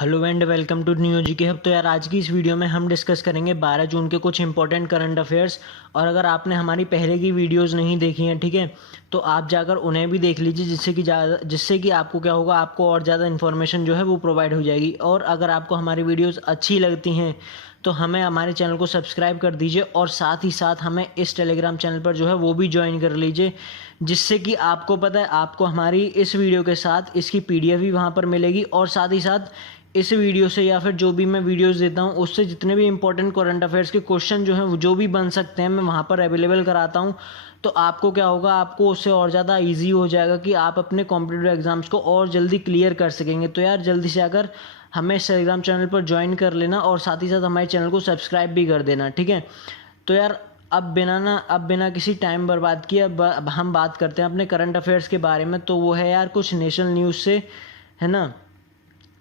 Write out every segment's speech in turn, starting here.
Hello and welcome to new G K hub. तो यार आज की इस वीडियो में हम डिस्कस करेंगे 12 जून के कुछ इंपॉर्टेंट करंट अफेयर्स। और अगर आपने हमारी पहले की वीडियोस नहीं देखी हैं, ठीक है, तो आप जाकर उन्हें भी देख लीजिए, जिससे कि आपको क्या होगा, आपको और ज़्यादा इन्फॉर्मेशन जो है वो प्रोवाइड हो जाएगी। और अगर आपको हमारी वीडियोस अच्छी लगती हैं तो हमें हमारे चैनल को सब्सक्राइब कर दीजिए और साथ ही साथ हमें इस टेलीग्राम चैनल पर जो है वो भी ज्वाइन कर लीजिए, जिससे कि आपको पता है आपको हमारी इस वीडियो के साथ इसकी पीडीएफ भी वहाँ पर मिलेगी। और साथ ही साथ इस वीडियो से या फिर जो भी मैं वीडियोस देता हूँ उससे जितने भी इंपॉर्टेंट करंट अफेयर्स के क्वेश्चन जो हैं जो भी बन सकते हैं मैं वहाँ पर अवेलेबल कराता हूँ। तो आपको क्या होगा, आपको उससे और ज़्यादा इजी हो जाएगा कि आप अपने कॉम्पिटिटिव एग्जाम्स को और जल्दी क्लियर कर सकेंगे। तो यार जल्दी से आकर हमें इस टेलीग्राम चैनल पर ज्वाइन कर लेना और साथ ही साथ हमारे चैनल को सब्सक्राइब भी कर देना, ठीक है। तो यार अब बिना किसी टाइम बर्बाद किए अब हम बात करते हैं अपने करंट अफेयर्स के बारे में। तो वो है यार कुछ नेशनल न्यूज़ से, है ना।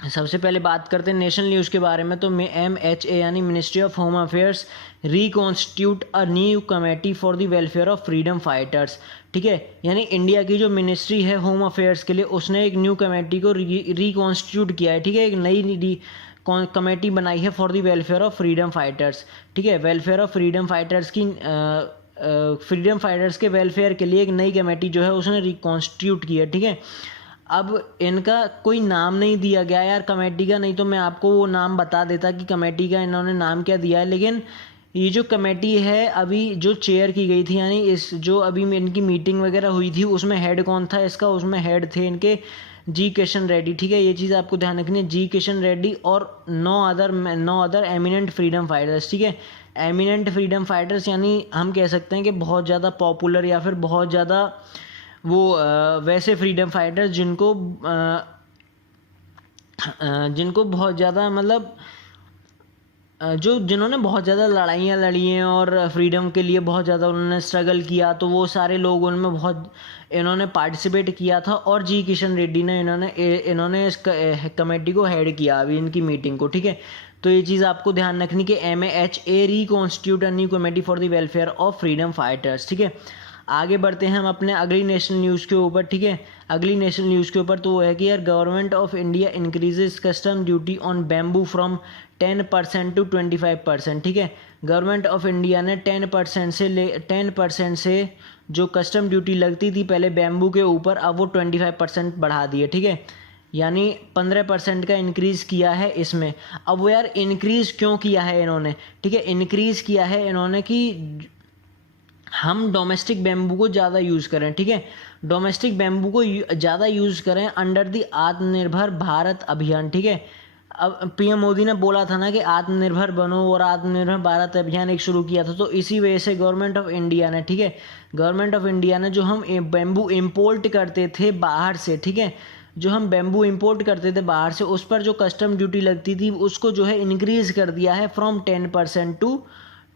सबसे पहले बात करते हैं नेशनल न्यूज़ के बारे में। तो MHA यानी ministry of home affairs reconstitute a new committee for the welfare of freedom fighters, ठीक है। यानी इंडिया की जो मिनिस्ट्री है होम अफेयर्स के लिए, उसने एक न्यू कमेटी को रिकॉन्स्टिट्यूट किया है, ठीक है। एक नई कमेटी बनाई है for the welfare of freedom fighters, ठीक है। वेलफेयर ऑफ फ्रीडम फाइटर्स की फ्रीडम फाइटर्स के वेलफेयर के लिए एक नई कमेटी जो है उसने रिकॉन्स्टिट्यूट की है, ठीक है। अब इनका कोई नाम नहीं दिया गया यार कमेटी का, नहीं तो मैं आपको वो नाम बता देता कि कमेटी का इन्होंने नाम क्या दिया है। लेकिन ये जो कमेटी है अभी जो चेयर की गई थी, यानी इस जो अभी इनकी मीटिंग वगैरह हुई थी उसमें हेड कौन था इसका, उसमें हेड थे इनके जी किशन रेड्डी, ठीक है। ये चीज़ आपको ध्यान रखनी है, जी किशन रेड्डी और no other eminent freedom fighters, ठीक है। एमिनेंट फ्रीडम फाइटर्स यानी हम कह सकते हैं कि बहुत ज़्यादा पॉपुलर या फिर बहुत ज़्यादा वो वैसे फ्रीडम फाइटर्स जिनको बहुत ज़्यादा मतलब जिन्होंने बहुत ज़्यादा लड़ाइयाँ लड़ी हैं और फ्रीडम के लिए बहुत ज़्यादा उन्होंने स्ट्रगल किया, तो वो सारे लोग उनमें बहुत इन्होंने पार्टिसिपेट किया था। और जी किशन रेड्डी ने इन्होंने इस कमेटी को हेड किया अभी इनकी मीटिंग को, ठीक है। तो ये चीज़ आपको ध्यान रखनी कि MHA reconstitute a new committee for the welfare of freedom fighters, ठीक है। आगे बढ़ते हैं हम अपने अगली नेशनल न्यूज़ के ऊपर, ठीक है। अगली नेशनल न्यूज़ के ऊपर तो वो है कि यार government of India increases custom duty on bamboo from 10% to 25%, ठीक है। गवर्नमेंट ऑफ इंडिया ने 10% से जो कस्टम ड्यूटी लगती थी पहले बैम्बू के ऊपर, अब वो 25% बढ़ा दी है, ठीक है। यानी 15% का इंक्रीज़ किया है इसमें। अब वो यार इंक्रीज़ क्यों किया है इन्होंने, ठीक है। इंक्रीज़ किया है इन्होंने कि हम डोमेस्टिक बैम्बू को ज़्यादा यूज़ करें, ठीक है। डोमेस्टिक बैम्बू को ज़्यादा यूज़ करें अंडर द आत्मनिर्भर भारत अभियान, ठीक है। अब PM मोदी ने बोला था ना कि आत्मनिर्भर बनो, और आत्मनिर्भर भारत अभियान एक शुरू किया था, तो इसी वजह से गवर्नमेंट ऑफ इंडिया ने, ठीक है, गवर्नमेंट ऑफ इंडिया ने जो हम बैम्बू इम्पोर्ट करते थे बाहर से, ठीक है, जो हम बैम्बू इम्पोर्ट करते थे बाहर से, उस पर जो कस्टम ड्यूटी लगती थी उसको जो है इंक्रीज़ कर दिया है फ्रॉम 10% टू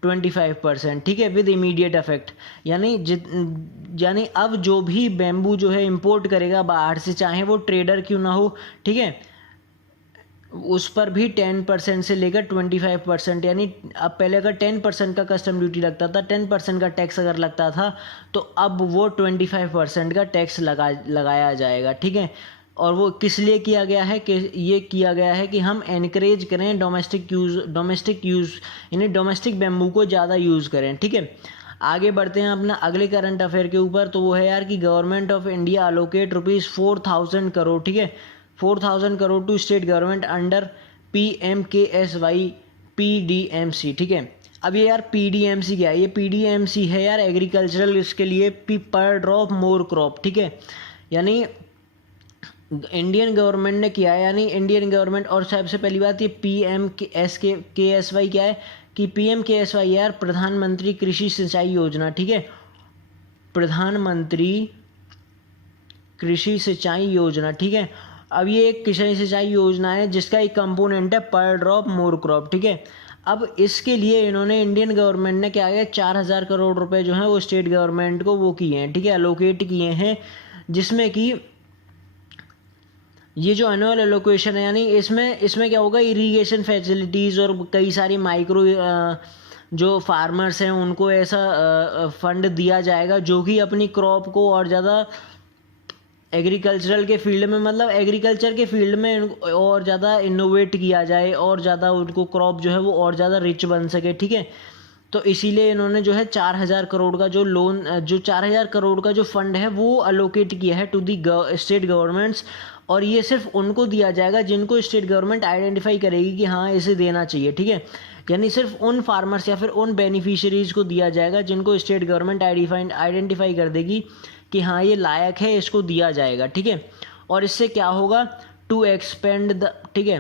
25%, ठीक है, विद इमीडिएट इफेक्ट। यानी अब जो भी बैम्बू जो है इंपोर्ट करेगा बाहर से, चाहे वो ट्रेडर क्यों ना हो, ठीक है, उस पर भी 10% से लेकर 25%, यानी अब पहले अगर 10% का कस्टम ड्यूटी लगता था, 10% का टैक्स अगर लगता था, तो अब वो 25% का टैक्स लगाया जाएगा, ठीक है। और वो किस लिए किया गया है कि ये किया गया है कि हम एनकरेज करें डोमेस्टिक यूज़ यानी डोमेस्टिक बैम्बू को ज़्यादा यूज़ करें, ठीक है। आगे बढ़ते हैं अपना अगले करंट अफेयर के ऊपर। तो वो है यार कि government of India allocate ₹4000 crore, ठीक है, 4000 crore to state government under PMKSY PDMC, ठीक है। अब ये यार PDMC क्या है, ये PDMC है यार एग्रीकल्चरल, इसके लिए पर ड्रॉप मोर क्रॉप, ठीक है। यानी इंडियन गवर्नमेंट ने किया है, यानी इंडियन गवर्नमेंट, और सबसे पहली बात ये PMKSY क्या है कि PMKSY यार प्रधानमंत्री कृषि सिंचाई योजना, ठीक है, प्रधानमंत्री कृषि सिंचाई योजना, ठीक है। अब ये एक कृषि सिंचाई योजना है जिसका एक कंपोनेंट है पर ड्रॉप मोर क्रॉप, ठीक है। अब इसके लिए इन्होंने इंडियन गवर्नमेंट ने क्या किया, 4000 करोड़ रुपए जो है वो स्टेट गवर्नमेंट को वो किए हैं, ठीक है, अलोकेट किए हैं, जिसमें कि ये जो एनुअल एलोकेशन है, यानी इसमें क्या होगा, इरिगेशन फैसिलिटीज़ और कई सारी माइक्रो जो फार्मर्स हैं उनको ऐसा फंड दिया जाएगा जो कि अपनी क्रॉप को और ज़्यादा एग्रीकल्चरल के फील्ड में, मतलब एग्रीकल्चर के फील्ड में और ज़्यादा इनोवेट किया जाए और ज़्यादा उनको क्रॉप जो है वो और ज़्यादा रिच बन सके, ठीक है। तो इसीलिए इन्होंने जो है 4000 करोड़ का जो लोन, जो 4000 करोड़ का जो फंड है वो अलोकेट किया है टू दी स्टेट गवर्नमेंट्स। और ये सिर्फ उनको दिया जाएगा जिनको स्टेट गवर्नमेंट आइडेंटिफाई करेगी कि हाँ इसे देना चाहिए, ठीक है। यानी सिर्फ उन फार्मर्स या फिर उन बेनिफिशियरीज को दिया जाएगा जिनको स्टेट गवर्नमेंट आइडेंटिफाई कर देगी कि हाँ ये लायक है, इसको दिया जाएगा, ठीक है। और इससे क्या होगा, टू एक्सपेंड द, ठीक है,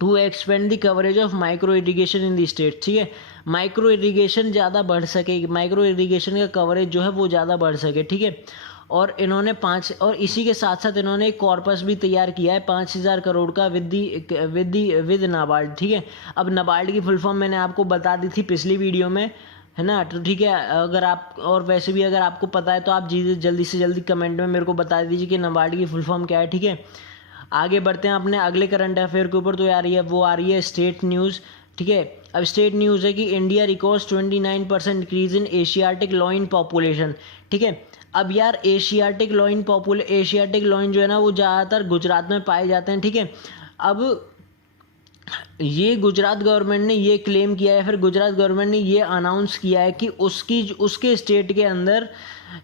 to expand the coverage of micro irrigation in the state, ठीक है। माइक्रो इरिगेशन ज़्यादा बढ़ सके, माइक्रो इरिगेशन का कवरेज जो है वो ज़्यादा बढ़ सके, ठीक है। और इन्होंने और इसी के साथ साथ इन्होंने एक कॉर्पस भी तैयार किया है 5000 करोड़ का विद नाबार्ड, ठीक है। अब नाबार्ड की फुल फॉर्म मैंने आपको बता दी थी पिछली वीडियो में, है ना। तो ठीक है, अगर आप, और वैसे भी अगर आपको पता है तो आप जल्दी से जल्दी कमेंट में मेरे को बता दीजिए कि नाबार्ड की फुल फॉर्म क्या है, ठीक है। आगे बढ़ते हैं अपने अगले करंट अफेयर के ऊपर। तो यार ये वो आ रही है स्टेट न्यूज़, ठीक है। अब स्टेट न्यूज़ है कि India records 29% increase in Asiatic lion population, ठीक है। अब यार एशियाटिक लॉइन जो है ना वो ज़्यादातर गुजरात में पाए जाते हैं, ठीक है। अब ये गुजरात गवर्नमेंट ने ये क्लेम किया है, फिर गुजरात गवर्नमेंट ने ये अनाउंस किया है कि उसके स्टेट के अंदर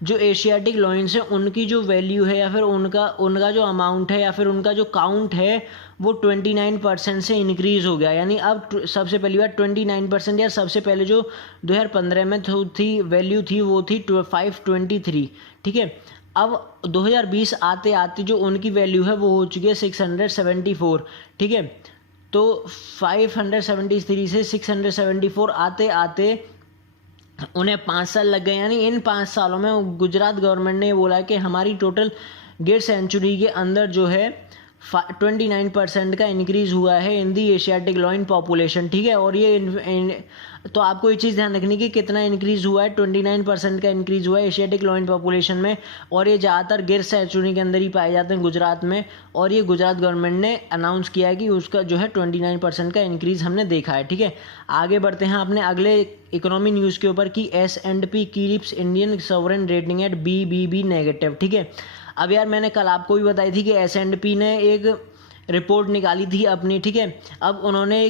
जो एशियाटिक लॉइन्स हैं उनकी जो वैल्यू है या फिर उनका जो अमाउंट है या फिर उनका जो काउंट है वो 29% से इंक्रीज़ हो गया। यानी अब सबसे पहली बार 29%, या सबसे पहले जो 2015 में थी वैल्यू थी वो थी 523, ठीक है। अब 2020 आते आते जो उनकी वैल्यू है वो हो चुकी है 674, ठीक है। तो 573 से 674 आते आते उन्हें 5 साल लग गए। यानी इन 5 सालों में गुजरात गवर्नमेंट ने बोला कि हमारी टोटल गिर सेंचुरी के अंदर जो है 29% का इंक्रीज़ हुआ है in the Asiatic lion population, ठीक है। और ये तो आपको ये चीज़ ध्यान रखनी कि कितना इंक्रीज़ हुआ है, 29% का इंक्रीज़ हुआ है एशियाटिक लॉइन पॉपुलेशन में। और ये ज़्यादातर गिर सेंचुरी के अंदर ही पाए जाते हैं गुजरात में। और ये गुजरात गवर्नमेंट ने अनाउंस किया है कि उसका जो है 29% का इंक्रीज़ हमने देखा है, ठीक है। आगे बढ़ते हैं अपने अगले इकोनॉमी न्यूज़ के ऊपर कि S&P keeps Indian sovereign rating at BBB negative, ठीक है। अब यार मैंने कल आपको भी बताई थी कि S&P ने एक रिपोर्ट निकाली थी अपनी, ठीक है। अब उन्होंने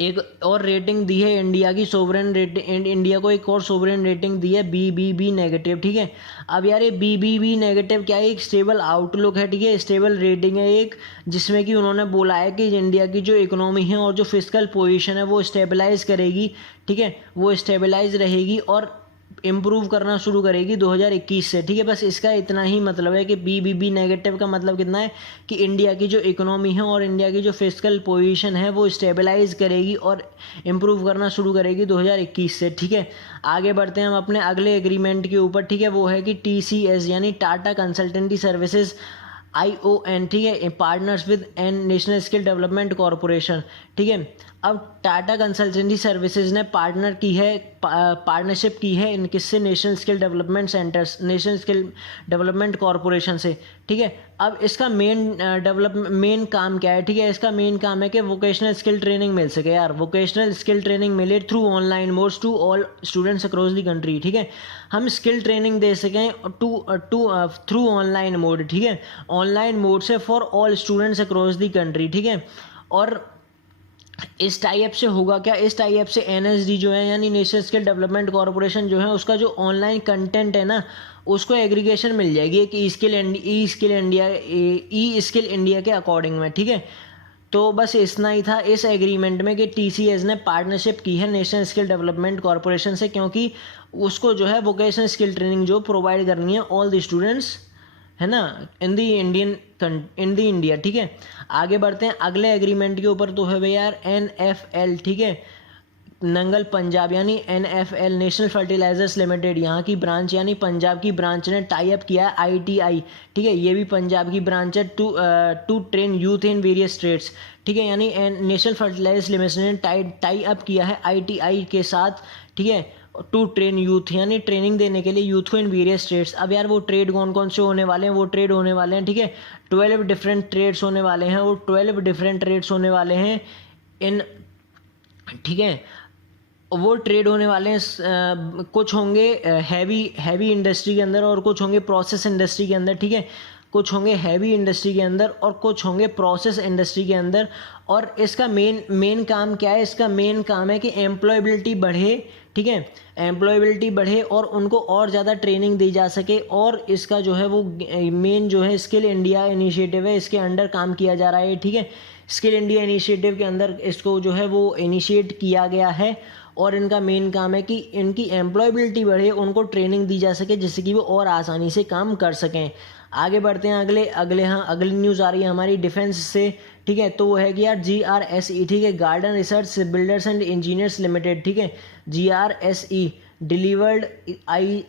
एक और रेटिंग दी है इंडिया की, सोवरेन रेटिंग, इंडिया को एक और सोवरेन रेटिंग दी है BBB नेगेटिव, ठीक है। अब यार ये BBB नेगेटिव क्या है, एक स्टेबल आउटलुक है, ठीक है। स्टेबल रेटिंग है एक, जिसमें कि उन्होंने बोला है कि इंडिया की जो इकोनॉमी है और जो फिस्कल पोजीशन है वो स्टेबलाइज करेगी, ठीक है। वो स्टेबलाइज रहेगी और इम्प्रूव करना शुरू करेगी 2021 से, ठीक है। बस इसका इतना ही मतलब है कि BBB नेगेटिव का मतलब कितना है कि इंडिया की जो इकोनॉमी है और इंडिया की जो फिस्कल पोजीशन है वो स्टेबलाइज करेगी और इम्प्रूव करना शुरू करेगी 2021 से, ठीक है। आगे बढ़ते हैं हम अपने अगले एग्रीमेंट के ऊपर, ठीक है। वो है कि TCS यानी टाटा कंसल्टेंसी सर्विसेज ION, ठीक है, partners with an national skill development corporation, ठीक है। अब टाटा कंसल्टेंसी सर्विसेज ने पार्टनरशिप की है इन किससे, नेशनल स्किल डेवलपमेंट कॉरपोरेशन से, ठीक है। अब इसका मेन काम क्या है, ठीक है। इसका मेन काम है कि वोकेशनल स्किल ट्रेनिंग मिल सके यार, वोकेशनल स्किल ट्रेनिंग मिले through online modes to all students across the country, ठीक है। हम स्किल ट्रेनिंग दे सकें थ्रू ऑनलाइन मोड, ठीक है, ऑनलाइन मोड से for all students across the country, ठीक है। और इस टाइप से होगा क्या, इस टाइप से NSD जो है यानी नेशनल स्किल डेवलपमेंट कॉरपोरेशन जो है उसका जो ऑनलाइन कंटेंट है ना उसको एग्रीगेशन मिल जाएगी एक ई स्किल इंडिया के अकॉर्डिंग में, ठीक है। तो बस इतना ही था इस एग्रीमेंट में कि TCS ने पार्टनरशिप की है नेशनल स्किल डेवलपमेंट कॉरपोरेशन से, क्योंकि उसको जो है वोकेशनल स्किल ट्रेनिंग जो प्रोवाइड करनी है ऑल द स्टूडेंट्स, है ना, इन द इंडिया, ठीक है। आगे बढ़ते हैं अगले एग्रीमेंट के ऊपर। तो है भैया यार NFL, ठीक है, नंगल पंजाब यानी NFL नेशनल फर्टिलाइजर्स लिमिटेड, यहाँ की ब्रांच यानी पंजाब की ब्रांच ने टाई अप किया है ITI, ठीक है। ये भी पंजाब की ब्रांच है to train youth in various trades, ठीक है। यानी नेशनल फर्टिलाइजर्स लिमिटेड ने टाई अप किया है ITI के साथ, ठीक है, टू ट्रेन यूथ यानी ट्रेनिंग देने के लिए यूथ को इन वेरियस ट्रेड्स। अब यार वो ट्रेड कौन कौन से होने वाले हैं, वो ट्रेड होने वाले हैं, ठीक है, 12 डिफरेंट ट्रेड्स होने वाले हैं, वो 12 डिफरेंट ट्रेड्स होने वाले हैं इन, ठीक है, वो ट्रेड होने वाले हैं कुछ होंगे हैवी इंडस्ट्री के अंदर और कुछ होंगे प्रोसेस इंडस्ट्री के अंदर, ठीक है। कुछ होंगे हैवी इंडस्ट्री के अंदर और कुछ होंगे प्रोसेस इंडस्ट्री के अंदर। और इसका मेन काम क्या है? इसका मेन काम है कि एम्प्लॉयबिलिटी बढ़े, ठीक है, एम्प्लॉयबिलिटी बढ़े और उनको और ज़्यादा ट्रेनिंग दी जा सके। और इसका जो है वो मेन जो है स्किल इंडिया इनिशिएटिव है, इसके अंडर काम किया जा रहा है, ठीक है। स्किल इंडिया इनिशिएटिव के अंदर इसको जो है वो इनिशिएट किया गया है और इनका मेन काम है कि इनकी एम्प्लॉयबिलिटी बढ़े, उनको ट्रेनिंग दी जा सके जिससे कि वो और आसानी से काम कर सकें। आगे बढ़ते हैं अगली न्यूज़ आ रही है हमारी डिफेंस से, ठीक है। तो वो है कि यार GRSE, ठीक है, garden research builders and engineers limited, ठीक है, GRSE delivered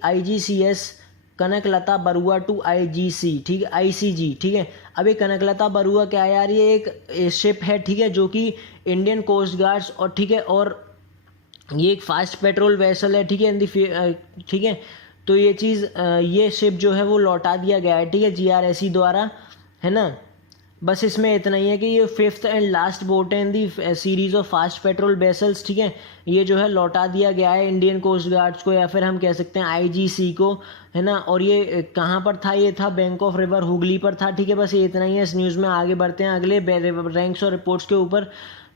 IGCS Kanaklata Barua to IGC, ठीक है, ICG, ठीक है। अब ये कनकलता बरुआ क्या है यार? ये एक शिप है, ठीक है, जो कि इंडियन कोस्ट गार्ड्स और, ठीक है, और ये एक फास्ट पेट्रोल वेसल है, ठीक है, ठीक है। तो ये चीज़ ये शिप जो है वो लौटा दिया गया है, ठीक है, GRSE द्वारा, है ना। बस इसमें इतना ही है कि ये 5th एंड लास्ट बोट है in the series of fast patrol vessels, ठीक है। ये जो है लौटा दिया गया है इंडियन कोस्ट गार्ड्स को, या फिर हम कह सकते हैं IGC को, है ना। और ये कहाँ पर था? ये था बैंक ऑफ रिवर हुगली पर था, ठीक है। बस ये इतना ही है इस न्यूज़ में। आगे बढ़ते हैं अगले रैंक्स और रिपोर्ट्स के ऊपर।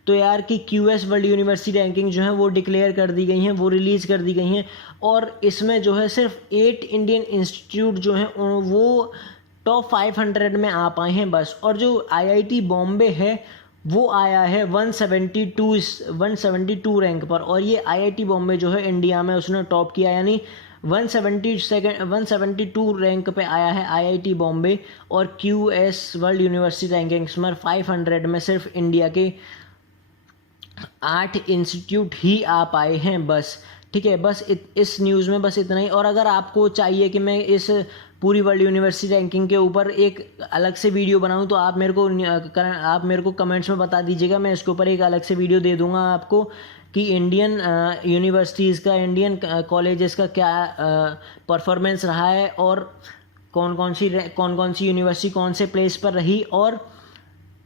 तो यार कि QS वर्ल्ड यूनिवर्सिटी रैंकिंग जो है वो डिक्लेयर कर दी गई हैं, वो रिलीज़ कर दी गई हैं। और इसमें जो है सिर्फ 8 इंडियन इंस्टीट्यूट जो हैं वो टॉप 500 में आ पाए हैं बस। और जो IIT बॉम्बे है वो आया है 172 रैंक पर। और ये IIT बॉम्बे जो है इंडिया में उसने टॉप किया, यानी 172 रैंक पे आया है IIT बॉम्बे। और QS वर्ल्ड यूनिवर्सिटी रैंकिंग्स में 500 में सिर्फ इंडिया के 8 इंस्टीट्यूट ही आ पाए हैं बस, ठीक है। बस इस न्यूज़ में बस इतना ही। और अगर आपको चाहिए कि मैं इस पूरी वर्ल्ड यूनिवर्सिटी रैंकिंग के ऊपर एक अलग से वीडियो बनाऊं तो आप मेरे को कमेंट्स में बता दीजिएगा, मैं इसके ऊपर एक अलग से वीडियो दे दूंगा आपको कि इंडियन यूनिवर्सिटीज़ का, इंडियन कॉलेजेस का क्या परफॉर्मेंस रहा है और कौन कौन सी यूनिवर्सिटी कौन से प्लेस पर रही, और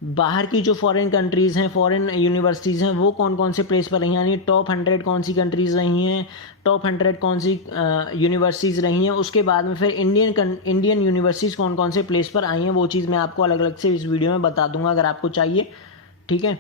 बाहर की जो फॉरेन कंट्रीज़ हैं, फॉरेन यूनिवर्सिटीज़ हैं, वो कौन कौन से प्लेस पर रही हैं, यानी टॉप 100 कौन सी कंट्रीज़ रही हैं, टॉप 100 कौन सी यूनिवर्सिटीज़ रही हैं। उसके बाद में फिर इंडियन यूनिवर्सिटीज़ कौन कौन से प्लेस पर आई हैं, वो चीज़ मैं आपको अलग अलग से इस वीडियो में बता दूंगा अगर आपको चाहिए, ठीक है।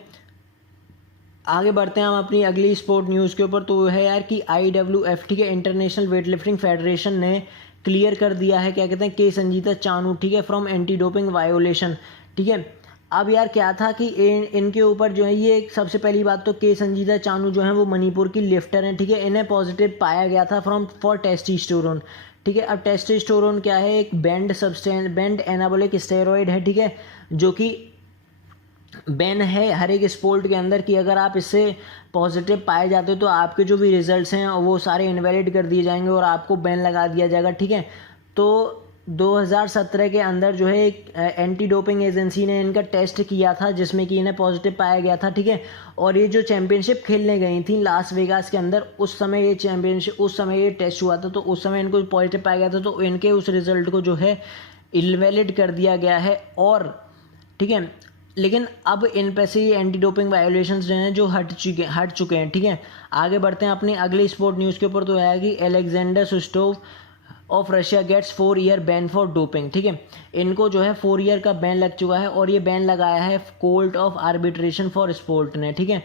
आगे बढ़ते हैं हम अपनी अगली स्पोर्ट न्यूज़ के ऊपर। तो है यार कि IWF, ठीक है, इंटरनेशनल वेट लिफ्टिंग फेडरेशन ने क्लियर कर दिया है, क्या कहते हैं, के संजीता चानू, ठीक है, फ्रॉम एंटी डोपिंग वायोलेशन, ठीक है। अब यार क्या था कि इनके ऊपर जो है ये सबसे पहली बात तो के संजीता चानू जो है वो मणिपुर की लिफ्टर हैं, ठीक है। इन्हें पॉजिटिव पाया गया था फॉर टेस्टोस्टेरोन, ठीक है। अब टेस्टोस्टेरोन क्या है? एक बैंड एनाबोलिक स्टेरॉइड है, ठीक है, जो कि बैन है हर एक स्पोर्ट के अंदर कि अगर आप इससे पॉजिटिव पाए जाते हो तो आपके जो भी रिजल्ट्स हैं वो सारे इनवैलिड कर दिए जाएंगे और आपको बैन लगा दिया जाएगा, ठीक है। तो 2017 के अंदर जो है एक एंटी डोपिंग एजेंसी ने इनका टेस्ट किया था जिसमें कि इन्हें पॉजिटिव पाया गया था, ठीक है। और ये जो चैंपियनशिप खेलने गई थी लास वेगास के अंदर, उस समय ये टेस्ट हुआ था, तो उस समय इनको पॉजिटिव पाया गया था, तो इनके उस रिजल्ट को जो है इनवैलिड कर दिया गया है। और ठीक है, लेकिन अब इन पे से एंटी डोपिंग वायोलेशंस जो हैं जो हट चुके हैं, ठीक है। आगे बढ़ते हैं अपनी अगली स्पोर्ट न्यूज़ के ऊपर। तो है कि Alexander Sustov of Russia gets 4 year ban for doping, ठीक है। इनको जो है 4 ईयर का बैन लग चुका है और ये बैन लगाया है court of arbitration for sport ने, ठीक है।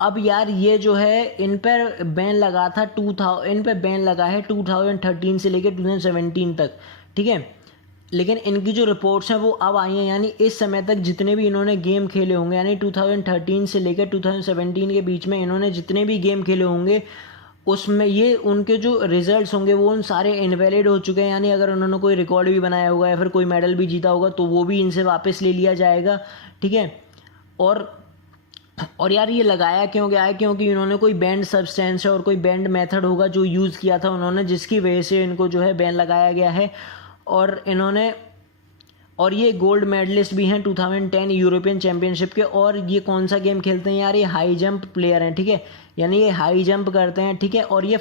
अब यार ये जो है इन पर बैन लगा था 2013 से लेकर 2017 तक, ठीक है। लेकिन इनकी जो रिपोर्ट्स हैं वो अब आई हैं, यानी इस समय तक जितने भी इन्होंने गेम खेले होंगे, यानी 2013 से लेकर 2017 के बीच में इन्होंने जितने भी गेम खेले होंगे उसमें ये उनके जो रिजल्ट्स होंगे वो उन सारे इनवैलिड हो चुके हैं। यानी अगर उन्होंने कोई रिकॉर्ड भी बनाया होगा या फिर कोई मेडल भी जीता होगा तो वो भी इनसे वापस ले लिया जाएगा, ठीक है। और यार ये लगाया क्यों गया है? क्योंकि इन्होंने कोई बैंड सब्सटेंस है और कोई बैंड मेथड होगा जो यूज़ किया था उन्होंने, जिसकी वजह से इनको जो है बैन लगाया गया है। और ये गोल्ड मेडलिस्ट भी हैं 2010 यूरोपियन चैम्पियनशिप के। और ये कौन सा गेम खेलते हैं यार? ये हाई जंप प्लेयर हैं, ठीक है, यानी ये हाई जंप करते हैं, ठीक है। और ये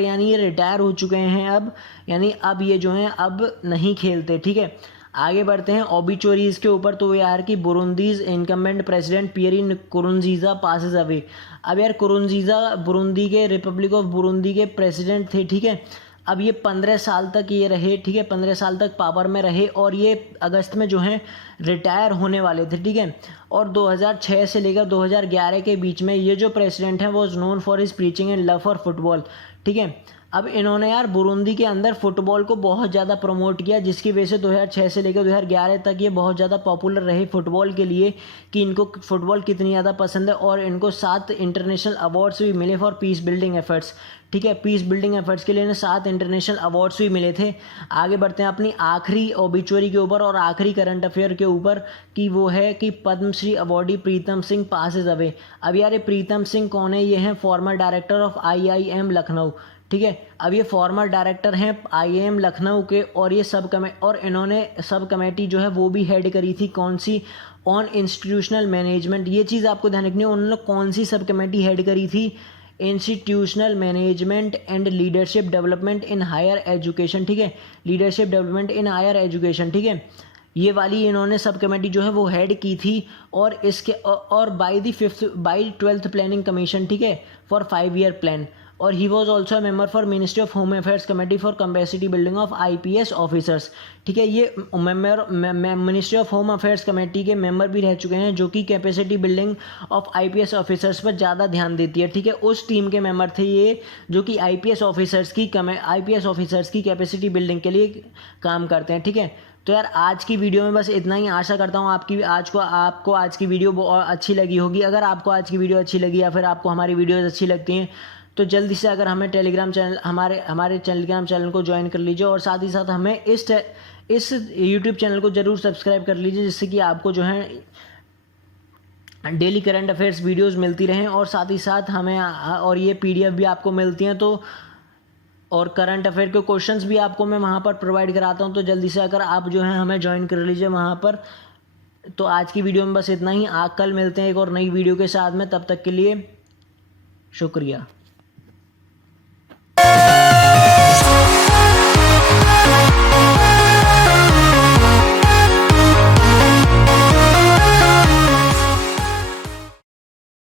यानी ये रिटायर हो चुके हैं अब, यानी अब ये जो हैं अब नहीं खेलते, ठीक है। आगे बढ़ते हैं ओबिचुअरीज के ऊपर। तो यार कि बुरुंदीज इनकम्बेंट प्रेसिडेंट पियरी नकुरुनजीजा पासेस अवे। अब यार कुरुनजीजा बुरुंदी के, रिपब्लिक ऑफ बुरुंदी के प्रेसिडेंट थे, ठीक है। अब ये 15 साल तक ये रहे, ठीक है, 15 साल तक पावर में रहे और ये अगस्त में जो है रिटायर होने वाले थे, ठीक है। और 2006 से लेकर 2011 के बीच में ये जो प्रेसिडेंट हैं वो known for his preaching and love for football, ठीक है। अब इन्होंने यार बुरुंदी के अंदर फुटबॉल को बहुत ज़्यादा प्रमोट किया, जिसकी वजह से 2006 से लेकर 2011 तक ये बहुत ज़्यादा पॉपुलर रहे फुटबॉल के लिए, कि इनको फुटबॉल कितनी ज़्यादा पसंद है। और इनको 7 इंटरनेशनल अवार्ड्स भी मिले फॉर पीस बिल्डिंग एफर्ट्स, ठीक है। पीस बिल्डिंग एफर्ट्स के लिए इन्हें 7 इंटरनेशनल अवार्ड्स भी मिले थे। आगे बढ़ते हैं अपनी आखिरी ओबिचुअरी के ऊपर और आखिरी करंट अफेयर के ऊपर, कि वो है कि Padmashri awardee Pritam Singh passes away. अब यार ये प्रीतम सिंह कौन है? ये हैं farmer director of IIM Lucknow, ठीक है। अब ये फॉर्मर डायरेक्टर हैं IIM लखनऊ के, और ये और इन्होंने सब कमेटी जो है वो भी हेड करी थी, कौन सी? On institutional management. ये चीज़ आपको ध्यान रखनी है, उन्होंने कौन सी सब कमेटी हेड करी थी? Institutional management and leadership development in higher education, ठीक है। Leadership development in higher education, ठीक है। ये वाली इन्होंने सब कमेटी जो है वो हेड की थी। और इसके और बाई 12th प्लानिंग कमीशन, ठीक है, फॉर 5 ईयर प्लान। और he was also member for ministry of home affairs committee for capacity building of IPS officers, ठीक है। ये ministry of home affairs committee के मेंबर भी रह चुके हैं, जो कि capacity building of IPS officers पर ज़्यादा ध्यान देती है, ठीक है। उस टीम के मेंबर थे ये, जो कि IPS ऑफिसर्स की कैपेसिटी बिल्डिंग के लिए काम करते हैं, ठीक है। तो यार आज की वीडियो में बस इतना ही। आशा करता हूँ आपको आज की वीडियो बहुत अच्छी लगी होगी। अगर आपको आज की वीडियो अच्छी लगी या फिर आपको हमारी वीडियोज़ अच्छी लगती हैं, तो जल्दी से अगर हमें टेलीग्राम चैनल हमारे टेलीग्राम चैनल को ज्वाइन कर लीजिए, और साथ ही साथ हमें इस यूट्यूब चैनल को ज़रूर सब्सक्राइब कर लीजिए, जिससे कि आपको जो है डेली करंट अफेयर्स वीडियोस मिलती रहें। और साथ ही साथ हमें और ये PDF भी आपको मिलती हैं, तो और करंट अफेयर के क्वेश्चंस भी आपको मैं वहाँ पर प्रोवाइड कराता हूँ। तो जल्दी से अगर आप जो है हमें ज्वाइन कर लीजिए वहाँ पर। तो आज की वीडियो में बस इतना ही। कल मिलते हैं एक और नई वीडियो के साथ में, तब तक के लिए शुक्रिया।